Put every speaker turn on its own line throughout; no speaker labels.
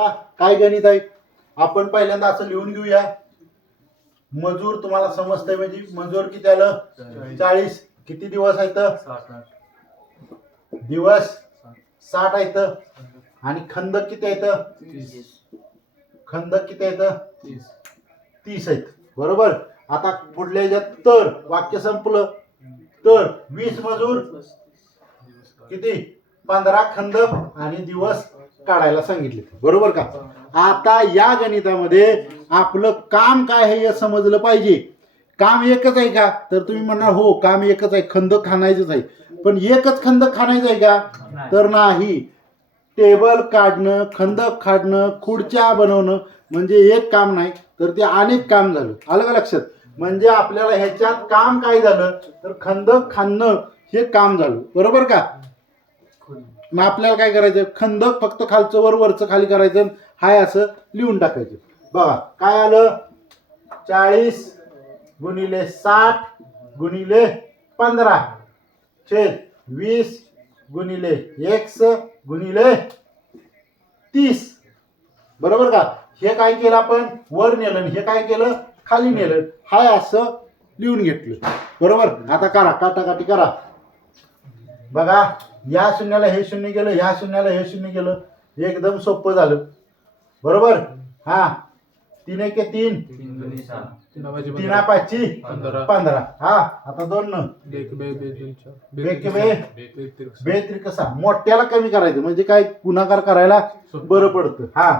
बघा काय गणित आहे? आपण पहिल्यांदा असं लिहून घेऊया. मजूर तुम्हाला समजतंय म्हणजे मजूर किती आलं? चाळीस. किती दिवस आहेत? दिवस साठ. आहेत. आणि खंदक किती आहेत? खंदक किती आहेत? तीस. आहेत. बरोबर? आता पुढल्या ह्याच्यात तर वाक्य संपलं. तर वीस मजूर. किती? पंधरा खंदक आणि दिवस काढायला सांगितले. बरोबर का? आता या गणितामध्ये आपलं काम काय आहे हे समजलं पाहिजे. काम एकच आहे का? तर तुम्ही म्हणणार हो काम एकच आहे खंदक खाणायचंच आहे. पण एकच खंदक खाणायचं आहे का? तर नाही. टेबल काढणं खंदक काढणं खुर्च्या बनवणं म्हणजे एक काम नाही तर ते अनेक काम झालं. आलं का लक्षात? म्हणजे आपल्याला ह्याच्यात काम काय झालं? तर खंदक खाणं हे काम झालं. बरोबर का? मग आपल्याला काय करायचं? खंदक फक्त खालचं वर वरचं खाली करायचं हाय असं लिहून टाकायचं. बघा काय आलं? चाळीस गुणिले साठ गुणिले पंधरा. छेद वीस गुणिले एक्स गुणिले तीस. बरोबर का? हे काय केलं आपण? वर नेलं हे काय केलं? खाली नेलं. हाय असं लिहून घेतलं. बरोबर? आता करा काटाकाटी करा. बघा या शून्याला हे शून्य गेलं ह्या शून्याला हे शून्य गेलं एकदम सोपं झालं. बरोबर? हा. तीन एक तीन. तीना पाचची.
पंधरा.
हा आता दोन बेत्री कसा मोठ्याला कमी करायचं म्हणजे काय गुणाकार करायला बरं पडतं. हा.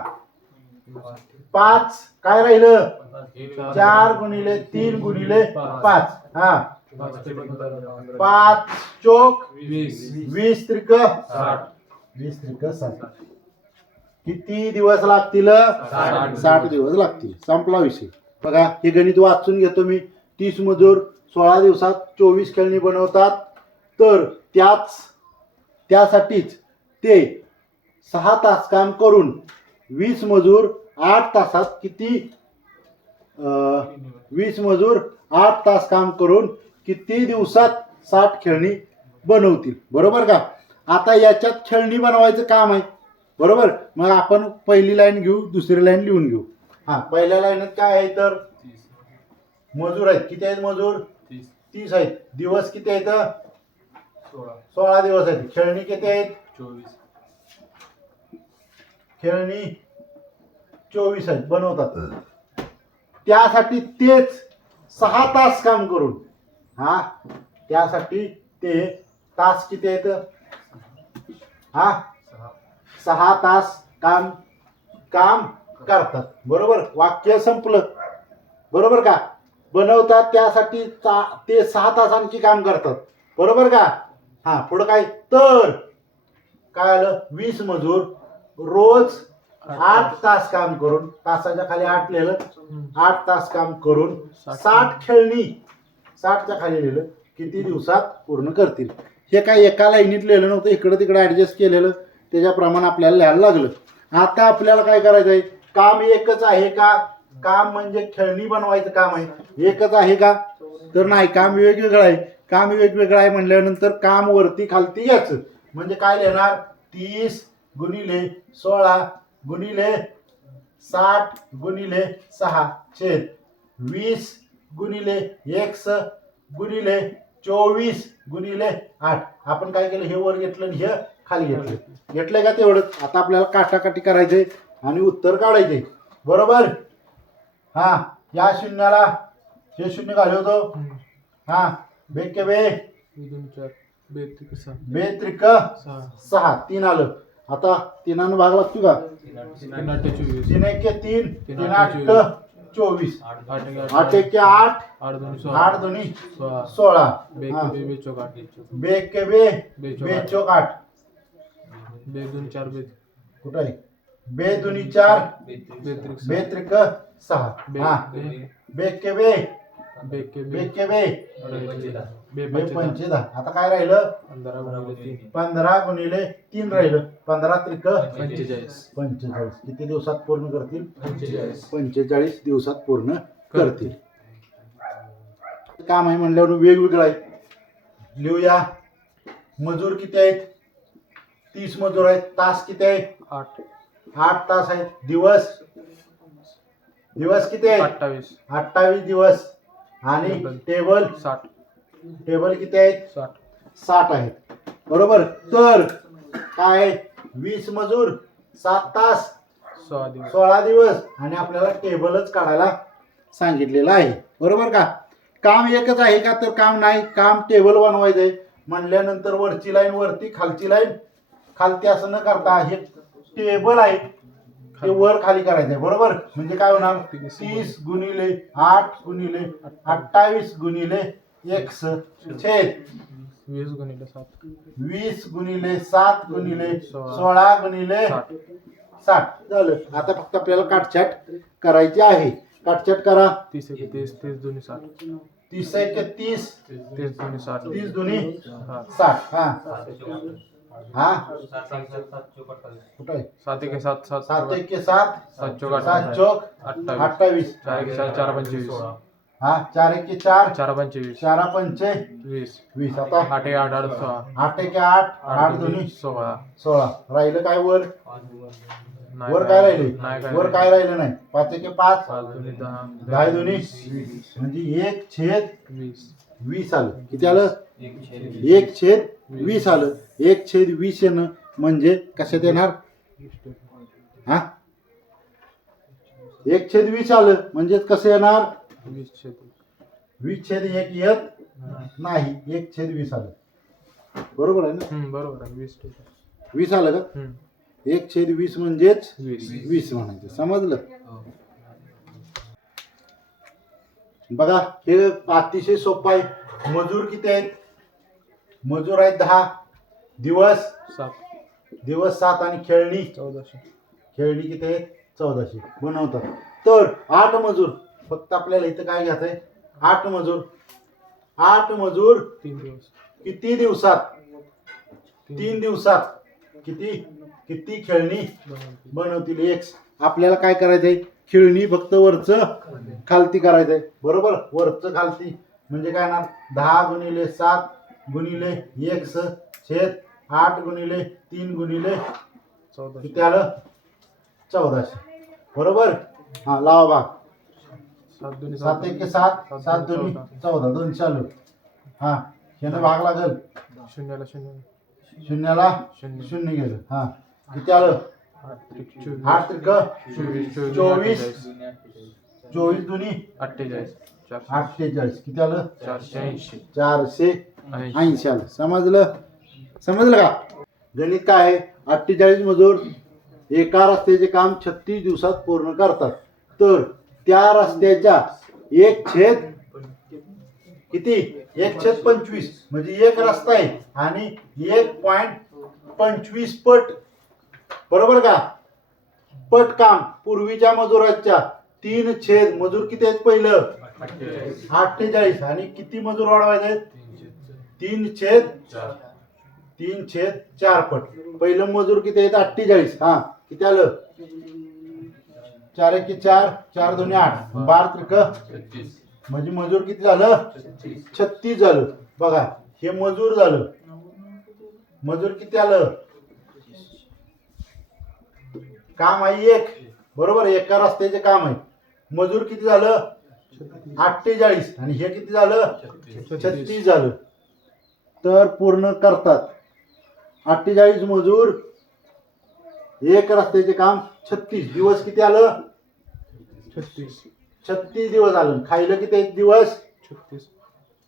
पाच. काय राहिलं? चार. गुणिले तीन गुणिले पाच. हा. पाच चोक
वीस.
वीस त्रिक
साठ.
वीस त्रिक साठ. किती दिवस लागतील?
साठ.
दिवस लागतील. संपला विषय. बघा हे गणित वाचून घेतो मी. तीस मजूर सोळा दिवसात चोवीस खेळणी बनवतात. तर त्याच त्यासाठीच ते सहा तास काम करून वीस मजूर आठ तासात किती अं, वीस मजूर आठ तास काम करून किती दिवसात साठ खेळणी बनवतील. बरोबर का? आता याच्यात खेळणी बनवायचं काम आहे. बरोबर? मग आपण पहिली लाईन घेऊ दुसरी लाईन लिहून घेऊ. हा पहिल्या लाईनीत काय आहे तर? मजूर आहेत. किती आहेत मजूर? तीस. आहेत. दिवस किती आहेत? सोळा दिवस आहेत. खेळणी किती आहेत?
चोवीस.
खेळणी चोवीस आहेत. बनवतात. त्यासाठी तेच सहा तास काम करून हा? त्यासाठी ते तास किती आहेत? हा? सहा तास काम काम करतात. बरोबर? वाक्य संपलं. बरोबर का? बनवतात त्यासाठी ते सहा तासांची काम करतात. बरोबर का? हा पुढं काय? तर काय आलं? वीस मजूर रोज आठ तास काम करून तासाच्या खाली आठ लिहिलं. आठ तास काम करून साठ खेळणी साठच्या खाली लिहिलं किती दिवसात पूर्ण करतील. हे काय एका लाईनीत लिहिलं नव्हतं इकडं तिकडं ॲडजस्ट केलेलं त्याच्याप्रमाणे आपल्याला लिहायला लागलं. आता आपल्याला काय करायचं आहे काम एकच आहे का? काम म्हणजे खेळणी बनवायचं काम आहे. एकच आहे का? तर नाही काम वेगवेगळं आहे. काम वेगवेगळं आहे म्हणल्यानंतर काम वरती खालती याचं म्हणजे काय लिहिणार? तीस गुणिले सोळा गुणिले साठ गुणिले सहा छेद वीस गुणिले एक्स गुणिले चोवीस गुणिले आठ. आपण काय केलं? हे वर घेतलं आणि हे खाली घेतलं. घेतलंय का तेवढंच आता आपल्याला काटाकाटी करायचे आणि उत्तर काढायचे. बरोबर? हा या शून्याला. हे शून्य घालवतो हा बेके बे बे त्रिक
सहा.
तीन आलं. आता तिनानं भाग लागतो का?
तीन
एक तीन. तीन आठ चोवीस
आठ एक
आठ एक आठ
आठ। दोन सोळा।
आठ दोन्ही
सोळा।
सोळा।
बे
हा.
बे बे चौक आठ
बे के बे।
बे चौक
बे
आठ।
चौक आठ।
बे दोन चार बे।
कुठं आहे? बे दोन्ही चार।
बेत्रिक
बे
सहा।
त्रिक सहा।
बे
हा।
बे-
बे के बे।
बे के
बे। दहा आता काय राहिलं?
पंधरा गुणिले तीन.
पंधरा गुणिले तीन राहिलं. पंधरा त्रिक
पंचेचाळीस.
पंचेचाळीस. किती दिवसात पूर्ण करतील?
पंचेचाळीस.
पंचेचाळीस दिवसात पूर्ण करतील. काम आहे म्हणल्यावर वेगवेगळं आहे. लिहूया. मजूर किती आहेत? तीस मजूर आहेत. तास किती आहेत?
आठ.
आठ तास आहेत. दिवस? दिवस किती आहेत?
अठ्ठावीस.
अठ्ठावीस दिवस. आणि
टेबल.
टेबल
साठ.
टेबल किती आहेत?
साठ.
साठ आहेत. बरोबर? तर काय? वीस मजूर सात तास
सोळा दिवस.
सोळा दिवस. आणि आपल्याला टेबलच काढायला सांगितलेलं आहे. बरोबर का? काम एकच आहे का? तर काम नाही. काम टेबल बनवायचं आहे म्हणल्यानंतर वरची लाईन वरती खालची लाईन. खालती असं न करता हे टेबल आहे ते वर खाली करायचं आहे बरोबर? म्हणजे काय होणार? तीस गुणिले आठ गुणिले अठ्ठावीस गुणिले एक्स छेद.
वीस गुणिले सात.
वीस गुणिले सात गुणिले
सोळा.
गुणिले
साठ.
साठ. झालं. आता फक्त आपल्याला काटछाट करायची आहे. काटछाट करा.
तीस एक तीस तीस दोन्ही साठ.
तीस एक तीस.
तीस दोन्ही साठ.
तीस दोन्ही
हा
साठ. हा. हा? कुठं आहे?
सात एक सात सात.
सात एक सात.
सात चौक
सात
अठ्ठावीस.
चौक
अठ्ठावीस.
अठ्ठावीस.
चार एक चार चार पंचवीस.
हा चार एक चार.
चार पंचवीस.
चारा पंचे.
वीस.
वीस आता.
आठ एक आठ आठ सोळा.
आठ एक आठ आठ दोन्ही.
सोळा.
सोळा. राहिलं काय वर?
नाही
वर काय
नाही.
राहिले? वर काय राहिलं नाही. पाच एक पाच.
पाच दोन्ही दहा
दहा. दोन्ही. म्हणजे एक छेद
वीस.
वीस आलं. किती आलं? एक छेद वीस. आलं. एक छेद वीस येणं म्हणजे कशात येणार? हा? एक छेद वीस आलं म्हणजे कसं येणार?
वीस छेद
वीस छेद एक येत नाही एक छेद वीस आलं. बरोबर आहे ना?
हम्म, बरोबर आहे वीस ठीक आहे.
वीस आलं का?
हम्म,
एक छेद वीस म्हणजेच
वीस.
वीस म्हणायचं. समजलं? बघा हे अतिशय सोपं आहे. मजूर किती आहेत? मजूर आहेत दहा. दिवस?
सात.
दिवस सात आणि खेळणी?
चौदाशे.
खेळणी किती आहेत? चौदाशे. बनवतात. तर आठ मजूर. फक्त आपल्याला इथं काय घ्यायचं आहे आठ मजूर. आठ मजूर
तीन दिवस.
किती दिवसात? तीन दिवसात. किती? किती खेळणी?
बनवतील.
एक्स आपल्याला काय करायचंय? खेळणी फक्त वरचं खालती करायचंय. बरोबर? वरचं खालती. म्हणजे काय ना दहा गुणिले सात गुणिले एक्स छेद आठ गुणिले तीन गुणिले
चौदाशे.
किती आलं? चौदाशे. बरोबर? हा लावा भाग.
सात
एक सात सात दोन्ही चौदा. दोनशे आलं हा ह्यानं भाग लागल.
शून्याला शून्य
शून्याला
शून्य.
शून्य गेलं. हा किती आलं?
आठ त्रिक चोवीस चोवीस चोवीस. अठ्ठेचाळीस.
चोवीस दोन्ही.
अठ्ठेचाळीस. चारशे.
अठ्ठेचाळीस. किती आलं?
चारशे ऐंशी.
चारशे
ऐंशी.
ऐंशी आलं. समजलं? समजलं का? गणित काय आहे? अठ्ठेचाळीस मजूर एका रस्त्याचे काम छत्तीस दिवसात पूर्ण करतात. तर त्या रस्त्याच्या एक छेद किती? एक छेद पंचवीस. म्हणजे एक रस्ता आहे आणि एक पॉइंट पंचवीस पट. बरोबर का? पट काम. पूर्वीच्या मजुराच्या तीन छेद. मजूर किती आहेत पहिलं?
अठ्ठेचाळीस
अठ्ठेचाळीस. आणि किती मजूर वाढवायचे आहेत? तीन छेद तीन छेद चार पट. पहिलं मजूर किती आहेत? अठ्ठेचाळीस. हा किती आलं? चार एक चार चार दोन्ही आठ. बार त्रिक. म्हणजे मजूर किती झालं? छत्तीस. झालं. बघा हे मजूर झालं. मजूर किती आलं? काम आहे एक. बरोबर? एका रस्त्याचे काम आहे. मजूर किती झालं? अठ्ठेचाळीस. आणि हे किती झालं? छत्तीस झालं. तर पूर्ण करतात. अठ्ठेचाळीस मजूर. एक रस्त्याचे काम छत्तीस. दिवस किती आलं?
छत्तीस.
छत्तीस दिवस आलं खायला किती एक दिवस?
छत्तीस.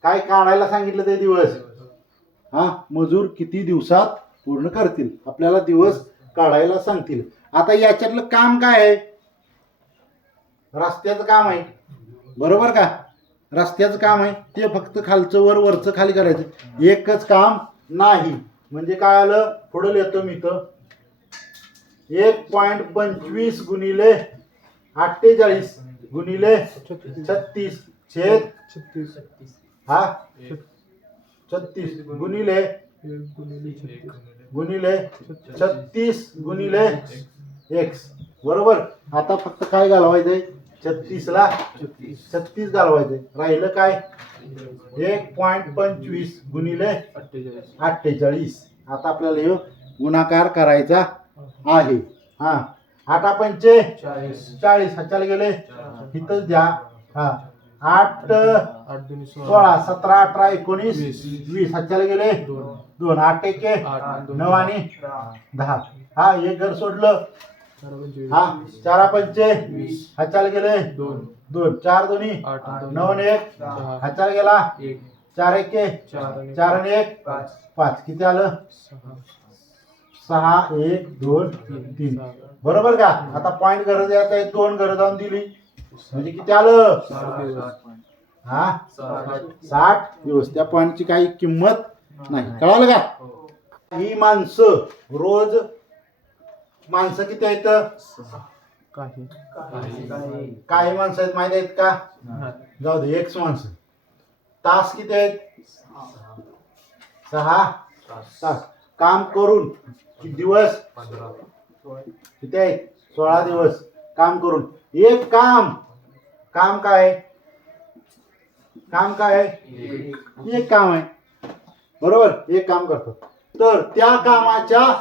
काय काढायला सांगितलं ते दिवस? हा? मजूर किती दिवसात पूर्ण करतील? आपल्याला दिवस काढायला सांगतील. आता याच्यातलं काम काय आहे? रस्त्याचं काम आहे. बरोबर का? रस्त्याचं काम आहे. ते फक्त खालचं वर वरचं खाली करायचं. एकच काम नाही. म्हणजे काय आलं? पुढं लिहितो मी तर एक पॉइंट पंचवीस गुणिले अठ्ठेचाळीस गुणिले छत्तीस. छेद?
छत्तीस
हा? छत्तीस गुणिले
गुणिले छत्तीस
गुणिले एक्स. बरोबर? आता फक्त काय घालवायचंय? छत्तीसला छत्तीस घालवायचंय. राहिलं काय? एक पॉइंट पंचवीस गुणिले
अठ्ठेचाळीस
अठ्ठेचाळीस. आता आपल्याला हे गुणाकार करायचा आहे. हा. आठा पंचे
चाळीस.
चाळीस. गेले. इथंच द्या. हा. आठ सोळा. सतरा अठरा एकोणीस
वीस.
हाताला गेले.
दोन.
आठ एके नऊ आणि दहा. हा एक घर सोडलं. हा चारा पंचे हाताला गेले.
दोन.
दोन. चार दोन्ही. नऊ एक. हाताला गेला. चार एके
चार आणि
एक. पाच. किती आलं?
सहा.
एक दोन तीन. बरोबर का? आता पॉइंट गरज आहे दोन गरज जाऊन दिली. म्हणजे किती आलं? हा? साठ. दिवस त्या पॉइंटची काही किंमत नाही. कळालं का? ही माणसं रोज माणसं किती आहेत?
काही.
माणसं आहेत माहिती आहेत का. जाऊ दे एक माणसं. तास किती आहेत? सहा. तास काम करून दिवस? किती आहेत सोळा दिवस. काम करून. एक काम. काम काय? आहे? काम काय? आहे एक काम आहे. बरोबर? एक काम करतो. तर त्या कामाच्या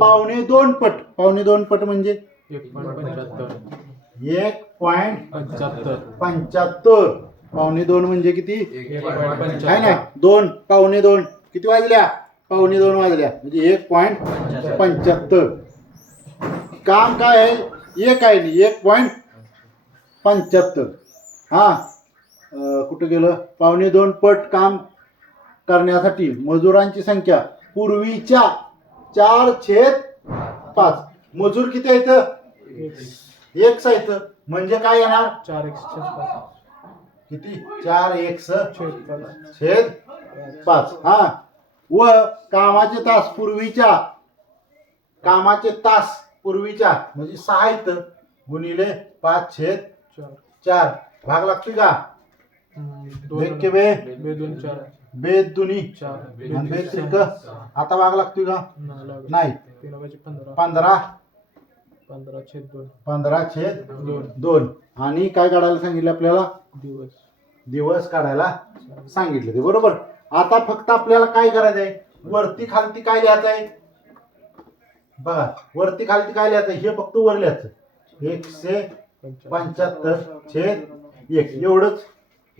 पावणे दोन
पट. पावणे दोन पट म्हणजे?
एक पॉईंट पंच्याहत्तर.
एक पॉइंट
पंच्याहत्तर.
पंच्याहत्तर. पावणे दोन म्हणजे किती? काय
पंच्याहत्तर.
नाही दोन. पावणे दोन. किती वाजल्या? पावणे दोन वाजल्या. म्हणजे एक पॉइंट पंच्याहत्तर. काम काय आहे? एक आहे नाही एक पॉइंट पंच्याहत्तर. हा. कुठं गेलं? पावणे दोन पट काम करण्यासाठी मजुरांची संख्या पूर्वीच्या चार छेद पाच. मजूर किती आहेत? एक आहेत. म्हणजे काय येणार?
चार पाच.
किती? चार एक छेद पाच. हा. व कामाचे तास पूर्वीच्या कामाचे तास पूर्वीच्या म्हणजे सहा आहेत गुणिले पाच छेद
चार.
भाग लागतोय का? एक के बे
चार.
बेद आणि त्रिक. आता भाग लागतोय का?
नाही पंधरा.
पंधरा.
छेद दोन.
पंधरा छेद
दोन.
दोन. आणि काय काढायला सांगितलं आपल्याला?
दिवस.
दिवस काढायला सांगितलं. ते. बरोबर. आता फक्त आपल्याला काय करायचं आहे वरती खालती काय लिहायचं आहे बघा वरती खालती काय लिहायचं? हे फक्त वर लिहायचं. एकशे पंच्याहत्तर छेद एक. एवढंच.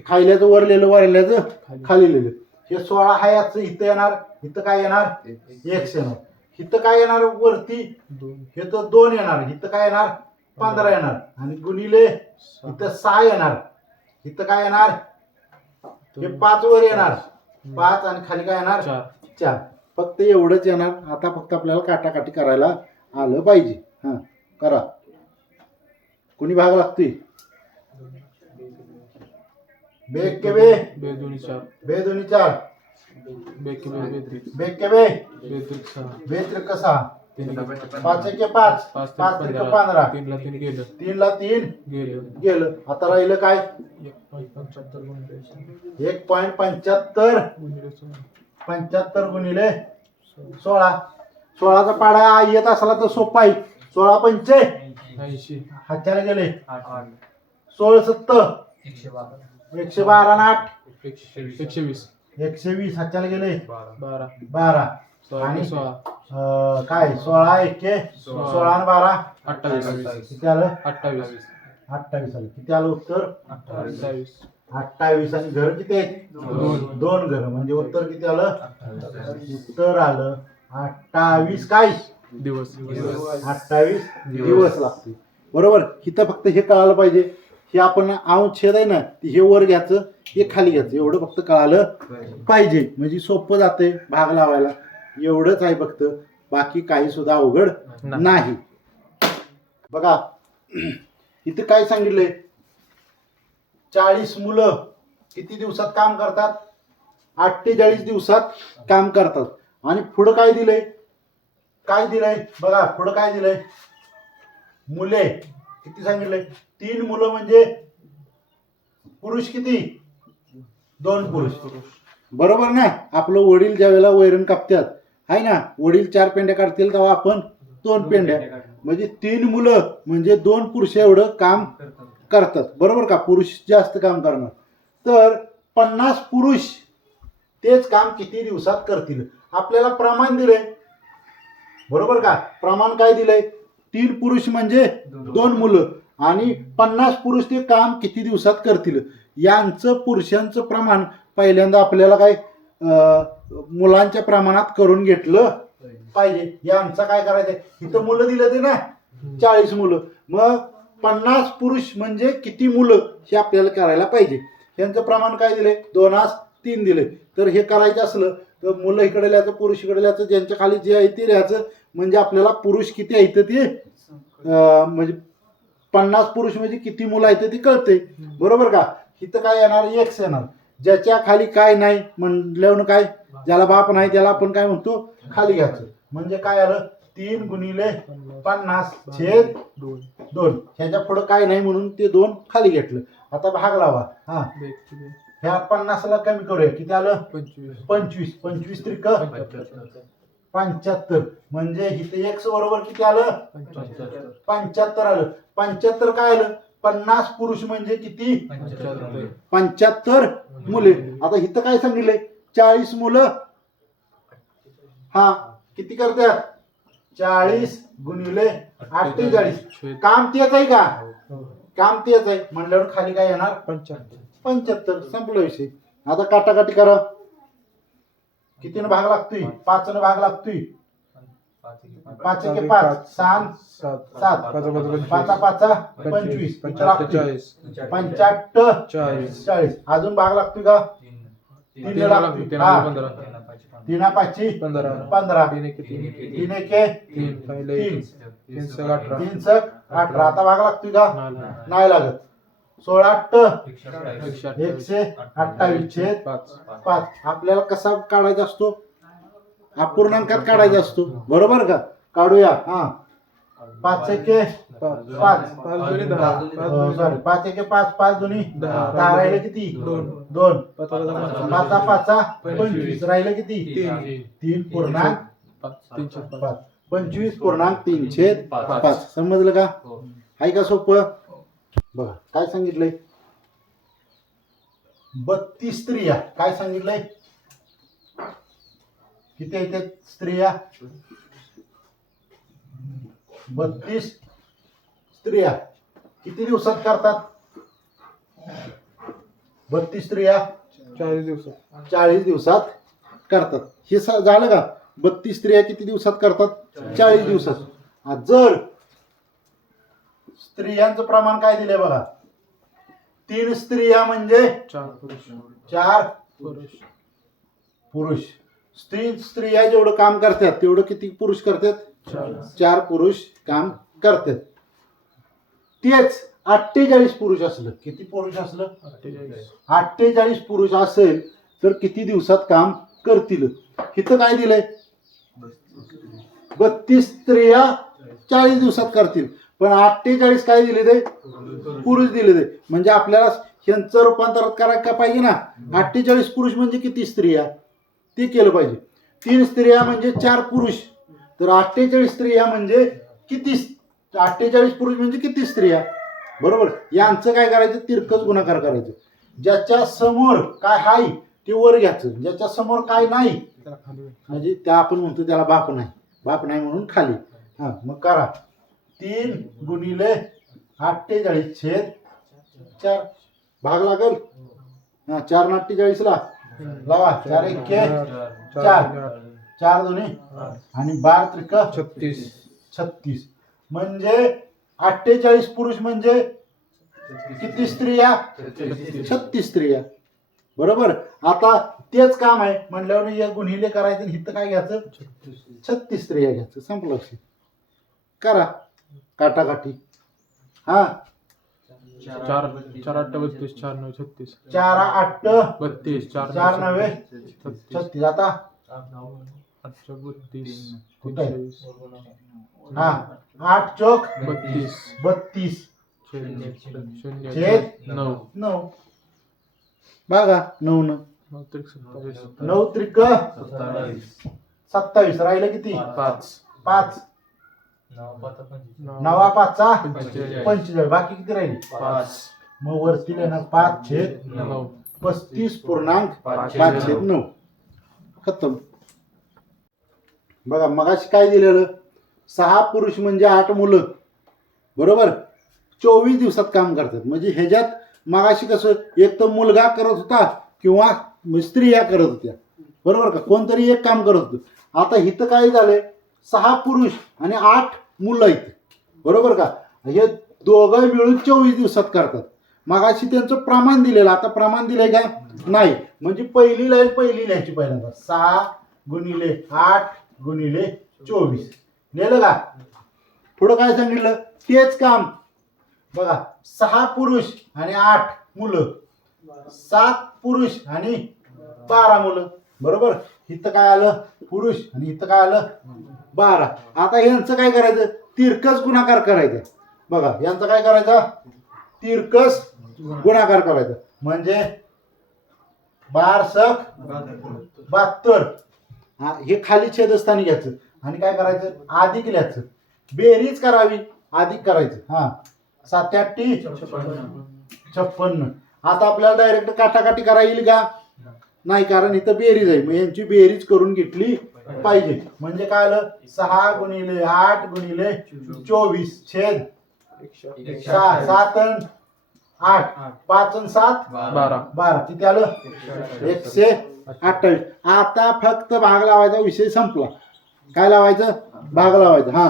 खायल्याचं वर लिहिलं वर लिहायचं खाली लिहिलं. हे सोळा आहे याचं इथं येणार इथं काय येणार? एकशे येणार इथं काय येणार वरती? हे तर दोन येणार इथं काय येणार? पंधरा येणार. आणि गुणिले इथं सहा येणार. इथं काय येणार? हे पाच वर येणार. पाच आणि खाली काय येणार?
चार.
फक्त एवढंच येणार. आता फक्त आपल्याला काटाकाटी करायला आलं पाहिजे. हा करा. कुणी भाग लागतोय? के बे.
बे दोन्ही चार.
बे दोन्ही चार.
बे के बे बे त्रिक.
बेग के बे.
बे त्रिक सहा.
बे त्रिक सहा.
तीन.
पाच एके पाच.
पाच
पाच
त्रिक
त्रिक
पंधरा. तीनला तीन गेलं.
तीनला तीन.
गेलं.
गेलं. आता राहिलं काय?
एक पॉईंट पंच्याहत्तर गुणिले
एक पॉईंट पंच्याहत्तर. पंच्याहत्तर गुणिले
सोळा.
सोळा सोळाचा पाडा येत असला तर सोपा आहे सोळा पंचे.
ऐंशी.
हातच्याला गेले. सोळ सत्तर. एकशे बारा. ना आठ
एकशे एकशे वीस
एकशे वीस हातच्याला गेले.
बारा.
बारा.
सोळा
आणि?
सोळा.
अं, काय? सोळा एके
सोळा.
सोळा आणि बारा.
अठ्ठावीस.
किती आलं?
अठ्ठावीस.
अठ्ठावीस आलं. किती आलं उत्तर?
अठ्ठावीस.
अठ्ठावीस आणि घर किती आहेत?
दोन.
दोन घर. म्हणजे उत्तर किती आलं? उत्तर आलं. अठ्ठावीस काय?
दिवस.
अठ्ठावीस दिवस. लागते बरोबर? इथं फक्त हे कळालं पाहिजे. हे आपण छेद आहे ना ते हे वर घ्यायचं हे खाली घ्यायचं. एवढं फक्त कळालं पाहिजे. म्हणजे सोपं जाते भाग लावायला. एवढंच आहे फक्त. बाकी काही सुद्धा अवघड
नाही.
नाही. बघा. इथं काय सांगितलंय? चाळीस मुलं किती दिवसात काम करतात? अठ्ठेचाळीस दिवसात काम करतात. आणि पुढं काय दिलंय? काय दिलंय? बघा पुढं काय दिलंय? मुले किती सांगितलंय? तीन मुलं म्हणजे पुरुष किती? दोन पुरुष. बरोबर ना? आपलं वडील ज्या वेळेला वैरण कापतात आहे ना? वडील चार पेंड्या काढतील तेव्हा आपण दोन पेंड्या. म्हणजे तीन मुलं म्हणजे दोन पुरुष एवढं काम करतात. बरोबर का? पुरुष जास्त काम करणार. तर पन्नास पुरुष तेच काम किती दिवसात करतील? आपल्याला प्रमाण दिलंय. बरोबर का? प्रमाण काय दिलंय? तीन पुरुष म्हणजे दोन मुलं. आणि पन्नास पुरुष ते काम किती दिवसात करतील? यांचं पुरुषांचं प्रमाण पहिल्यांदा आपल्याला काय मुलांच्या प्रमाणात करून घेतलं पाहिजे. यांचं काय करायचं इथं मुलं दिलं ते ना? चाळीस मुलं. मग पन्नास पुरुष म्हणजे किती मुलं हे आपल्याला करायला पाहिजे. यांचं प्रमाण काय दिले दोन आज तीन दिले तर हे करायचं असलं तर मुलं इकडे लिहायचं पुरुष इकडे लिहायचं ज्यांच्या खाली जे आहे ते लिहायचं. म्हणजे आपल्याला पुरुष किती आहेत ते म्हणजे पन्नास पुरुष म्हणजे किती मुलं आहेत ते कळते बरोबर का? इथं काय येणार? एक्स येणार. ज्याच्या खाली काय नाही म्हणल्यावर काय? ज्याला बाप नाही त्याला आपण काय म्हणतो? खाली घ्यायचं. म्हणजे काय आलं? तीन गुणिले पन्नास छेद
दोन.
दोन. ह्याच्या पुढं काय नाही म्हणून ते दोन खाली घेतलं. आता भाग लावा. हा. ह्या पन्नासला कमी करूया. किती आलं?
पंचवीस.
पंचवीस. पंचवीस त्रिक
पंच्याहत्तर.
म्हणजे इथे एक्स बरोबर किती आलं?
पंच्याहत्तर
आलं. पंच्याहत्तर काय आलं? पन्नास पुरुष म्हणजे किती?
पंच्याहत्तर.
पंच्याहत्तर मुले. आता इथं काय सांगितलंय? चाळीस मुलं. हा. किती करतात? चाळीस गुणिले अठ्ठेचाळीस. काम तेच आहे का? काम तेच आहे. म्हणल्यावर खाली काय येणार?
पंच्याहत्तर.
पंच्याहत्तर. संपला विषय. आता काटाकाटी करा. कितीनं भाग लागतोय? पाचनं भाग लागतोय. पाच एके पाच. सहा.
सात.
सात
पाच. पाच. पंचवीस.
पाचा पाचा.
पंच्याहत्तर चाळीस
पंच्याहत्तर.
चाळीस.
चाळीस. अजून भाग लागतोय का? तीन.
तीन
लागतोय
तीन
पाचशे
पंधरा.
पंधरा.
तीन एक तीन
तीन एके
तीन.
तीन.
तीन. सग अठरा.
तीन सक अठरा. आता भाग लागतोय का. नाही लागत. सोळा आठ.
एकशे अठ्ठावीस.
छेद
पाच.
आपल्याला कसा काढायचा असतो? अपूर्णांकात काढायचा असतो. बरोबर का? काढूया. हा. पाच एके.
पाच.
पाच.
दहा.
सॉरी पाच एके पाच पाच दोन्ही.
दहा.
दहा राहिले किती?
दोन.
दोन.
पाच पाच. पाच.
पाचा पाचा
पंचवीस.
राहिले किती?
तीन.
तीन. पूर्णांक
पाच. तीनशे पाच.
पाच. पंचवीस पूर्णांक तीनशे
पाच.
समजलं का? आहे का सोपं? बघा काय सांगितलंय? बत्तीस स्त्रिया. काय सांगितलंय? किती आहेत त्या स्त्रिया? बत्तीस स्त्रिया. किती दिवसात करतात? बत्तीस स्त्रिया
चाळीस दिवसात.
चाळीस दिवसात करतात. हे झालं का? बत्तीस स्त्रिया किती दिवसात करतात? चाळीस. दिवसात. जर स्त्रियांचं प्रमाण काय दिलंय बघा? तीन स्त्रिया म्हणजे
चार पुरुष.
चार
पुरुष.
पुरुष. स्त्री स्त्रिया जेवढं काम करतात तेवढं किती पुरुष करतात?
चार
पुरुष काम करतात. तेच अठ्ठेचाळीस पुरुष असलं. किती पुरुष असलं?
अठ्ठेचाळीस.
पुरुष असेल तर किती दिवसात काम करतील? इथं काय दिलंय? बत्तीस स्त्रिया चाळीस दिवसात करतील. पण अठ्ठेचाळीस काय दिले ते? पुरुष दिले ते. म्हणजे आपल्याला ह्यांचं रूपांतर करायला का पाहिजे ना? अठ्ठेचाळीस पुरुष म्हणजे किती स्त्रिया? ते केलं पाहिजे. तीन स्त्रिया म्हणजे चार पुरुष. तर अठ्ठेचाळीस स्त्रिया म्हणजे किती अठ्ठेचाळीस पुरुष म्हणजे किती स्त्रिया? बरोबर? यांचं काय करायचं? तिरकस गुणाकार करायचं. ज्याच्या समोर काय हाय ते वर घ्यायचं. ज्याच्या समोर काय नाही म्हणजे त्या आपण म्हणतो त्याला बाप नाही. बाप नाही म्हणून खाली. हा मग करा. तीन गुणिले अठ्ठेचाळीस छेद चार. भाग लागल? हा चार अठ्ठेचाळीसला? लावा. चार एक. चार. चार दोन्ही? आणि बार त्रिक?
छत्तीस.
छत्तीस. म्हणजे अठ्ठेचाळीस पुरुष म्हणजे किती स्त्रिया? छत्तीस. स्त्रिया. बरोबर? आता तेच काम आहे. म्हणल्यावर या गुन्हिले करायचं इथं काय घ्यायचं? छत्तीस स्त्रिया. घ्यायचं. संपलं विषय. करा. काटाकाटी हा.
चार चार आठ बत्तीस चार नऊ छत्तीस.
चार आठ
बत्तीस चार
चार नव्हे
छत्तीस.
आता?
बत्तीस
कुठे? हा आठ चौक?
बत्तीस.
बत्तीस.
शून्य शून्य
छेद
नऊ.
नऊ. बघा नऊ न.
नऊ त्रिक सत्तावीस.
नऊ त्रिक सत्तावीस. राहिलं किती?
पाच.
पाच.
नऊ
नवा पाचचा?
पंचेचाळीस.
पंचेचाळीस. बाकी किती राहिली?
पाच.
मग वरती येणार पाच छेद
नऊ.
पस्तीस पूर्णांक
पाच
पाच छेद नऊ. खतम. बघा मगाशी काय दिलेलं? सहा पुरुष म्हणजे आठ मुलं. बरोबर? चोवीस दिवसात काम करतात. म्हणजे ह्याच्यात मगाशी कसं एक तर मुलगा करत होता किंवा स्त्रिया करत होत्या. बरोबर का? कोणतरी एक काम करत होतं. आता इथं काय झालंय? सहा पुरुष आणि आठ मुलं आहेत. बरोबर का? हे दोघं मिळून चोवीस दिवसात करतात. मगाशी त्यांचं प्रमाण दिलेलं आता प्रमाण दिलंय का? नाही. म्हणजे पहिली लाईन पहिली लिहायची पहिल्यांदा. सहा गुणिले आठ गुणिले चोवीस. लिहिलं का? पुढं काय सांगितलं? तेच काम. बघा सहा पुरुष आणि आठ मुलं. सात पुरुष आणि बारा मुलं. बरोबर? इथं काय आलं? पुरुष आणि इथं काय आलं? बारा. आता यांचं काय करायचं? तिरकस गुणाकार करायचं. बघा यांचं काय करायचं? तिरकस गुणाकार करायचा. म्हणजे बार सक बहात्तर. हा हे खाली छेदस्थानी घ्यायचं. आणि काय करायचं? अधिक लिहायचं. बेरीज करावी अधिक करायचं. हा. सात आठी छप्पन्न. आता आपल्याला डायरेक्ट काटाकाटी करा येईल का? नाही कारण इथं बेरीज आहे. मग यांची बेरीज करून घेतली पाहिजे. म्हणजे काय आलं? सहा गुणिले आठ गुणिले चोवीस. छेद सात आठ. पाच सात?
बारा.
बारा. किती आलं? एकशे. अठ्ठावीस आता फक्त भाग लावायचा विषय संपला. काय लावायचं? भाग लावायचा हा.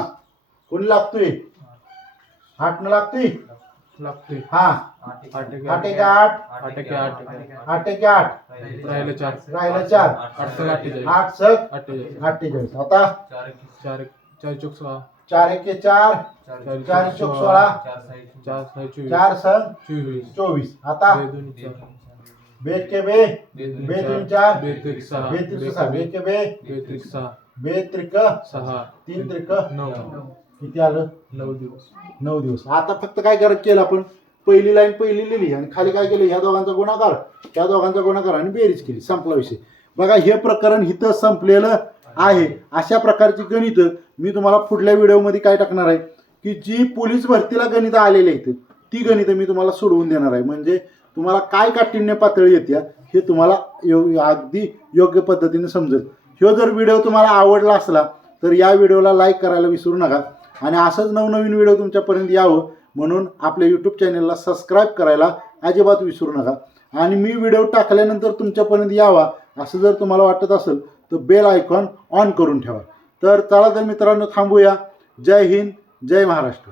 कोणी लागतोय. आठ न लागतोय.
लागते
हा.
आठ एक
आठ. आठ
आठ. एक आठ.
आठ एक आठ.
राहिलं चार.
राहिलं चार.
आठ सग अठ्ठेचाळीस
आठ सक
अठ्ठेचाळीस
अठ्ठेचाळीस आता?
चार एक. चार चौक सोळा.
चार एक चार. चार चौक सोळा.
चार सहा चोवीस.
चार सण
चोवीस.
चोवीस. आता?
बे दोन चार
बेद के बे
बे
बे दोन चार
बे त्रिक सहा
बे त्रिक सहा बे के बे
बे त्रिक सहा सहा
तीन त्रिक
नऊ
किती आलं?
नऊ दिवस.
नऊ दिवस. आता फक्त काय करत केलं आपण? पहिली लाईन पहिली लिहिली आणि खाली काय केलं? ह्या दोघांचा गुणाकार त्या दोघांचा गुणाकार आणि बेरीज केली. संपला विषय. बघा हे प्रकरण इथं संपलेलं आहे. अशा प्रकारची गणित मी तुम्हाला पुढल्या व्हिडिओमध्ये काय टाकणार आहे? की जी पोलीस भरतीला गणितं आलेली आहेत ती गणितं मी तुम्हाला सोडवून देणार आहे. म्हणजे तुम्हाला काय काठिण्य पातळी येते हे तुम्हाला यो अगदी योग्य पद्धतीने समजेल. ह्यो जर व्हिडिओ तुम्हाला आवडला असला तर या व्हिडिओला लाईक करायला विसरू नका. आणि असंच नवनवीन व्हिडिओ तुमच्यापर्यंत यावं म्हणून आपल्या यूट्यूब चॅनलला सबस्क्राईब करायला अजिबात विसरू नका. आणि मी व्हिडिओ टाकल्यानंतर तुमच्यापर्यंत यावा असं जर तुम्हाला वाटत असेल तर बेल आयकॉन ऑन करून ठेवा. तर चला तर मित्रांनो थांबूया. जय हिंद जय महाराष्ट्र.